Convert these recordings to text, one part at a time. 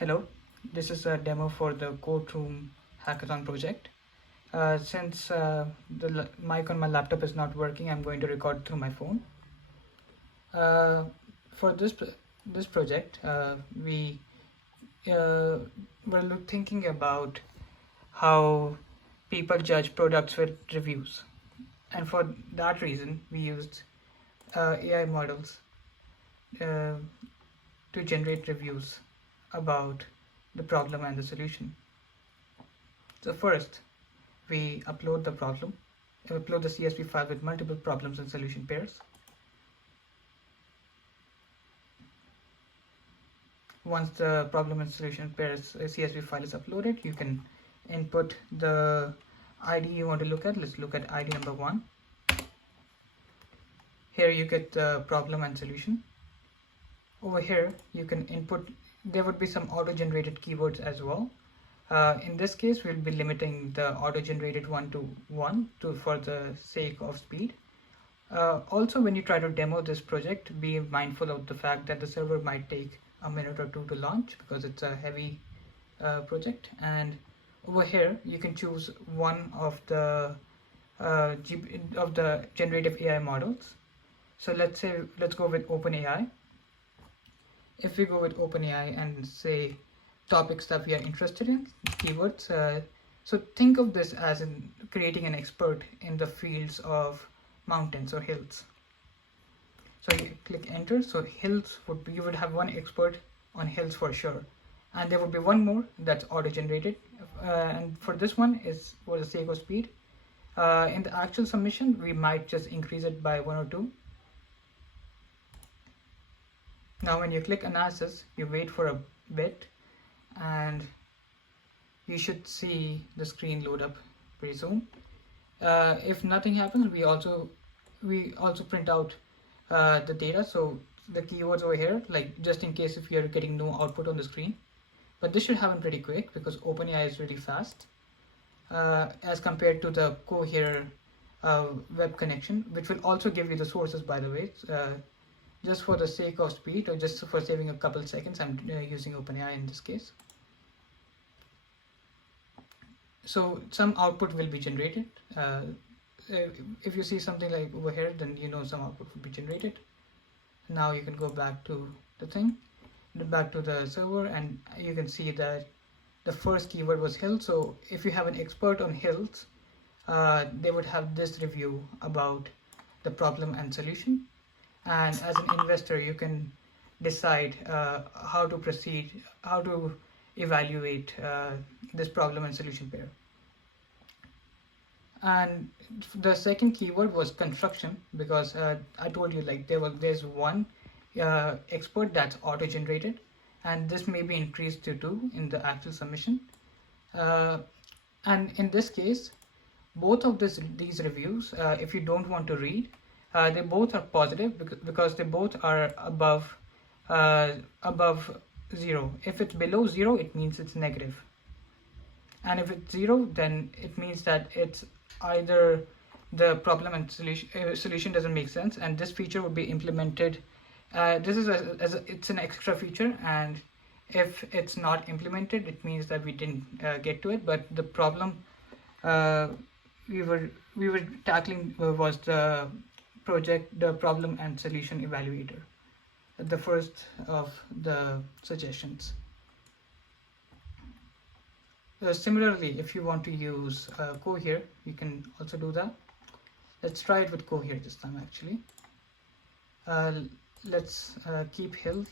Hello, this is a demo for the Courtroom Hackathon project. Since the mic on my laptop is not working, I'm going to record through my phone. For this project, we were thinking about how people judge products with reviews, and for that reason, we used AI models uh, to generate reviews about the problem and the solution. So first, we upload the problem, upload the CSV file with multiple problems and solution pairs. Once the problem and solution pairs CSV file is uploaded, you can input the ID you want to look at. Let's look at ID number 1. Here you get the problem and solution. Over here, you can input, there would be some auto-generated keywords as well. In this case, we'll be limiting the auto-generated one to 1 for the sake of speed. Also, when you try to demo this project, be mindful of the fact that the server might take a minute or two to launch because it's a heavy project. And over here, you can choose one of the generative AI models. So let's go with OpenAI. If we go with OpenAI and say topics that we are interested in, keywords, so think of this as in creating an expert in the fields of mountains or hills. So you click enter. So hills you would have one expert on hills for sure, and there would be one more that's auto-generated, and for this one is for the sake of speed. In the actual submission, we might just increase it by 1 or 2. Now when you click analysis, you wait for a bit and you should see the screen load up pretty soon. If nothing happens, we also print out the data, so the keywords over here, like just in case if you're getting no output on the screen. But this should happen pretty quick because OpenAI is really fast as compared to the Cohere web connection, which will also give you the sources, by the way. Just for the sake of speed, or just for saving a couple seconds, I'm using OpenAI in this case. So some output will be generated. If you see something like over here, then you know some output will be generated. Now you can go back to the thing, back to the server, and you can see that the first keyword was hill. So if you have an expert on hills, they would have this review about the problem and solution. And as an investor, you can decide how to proceed, how to evaluate this problem and solution pair. And the second keyword was construction, because I told you like there's one expert that's auto-generated, and this may be increased to 2 in the actual submission. And in this case, both of these reviews, if you don't want to read, they both are positive because they both are above 0. If it's below 0, it means it's negative, and if it's 0, then it means that it's either the problem and solution doesn't make sense, and this feature would be implemented. This is it's an extra feature, and if it's not implemented, it means that we didn't get to it. But the problem we were tackling was the problem and solution evaluator, the first of the suggestions. Similarly, if you want to use Cohere, you can also do that. Let's try it with Cohere this time actually. Let's keep hill.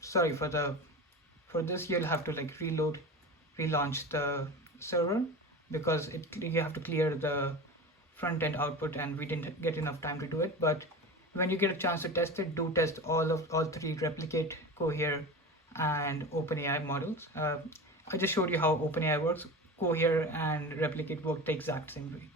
Sorry, for this you'll have to like relaunch the server, because you have to clear the front end output, and we didn't get enough time to do it. But when you get a chance to test it, do test all 3 replicate, Cohere, and OpenAI models. I just showed you how OpenAI works. Cohere and replicate work the exact same way.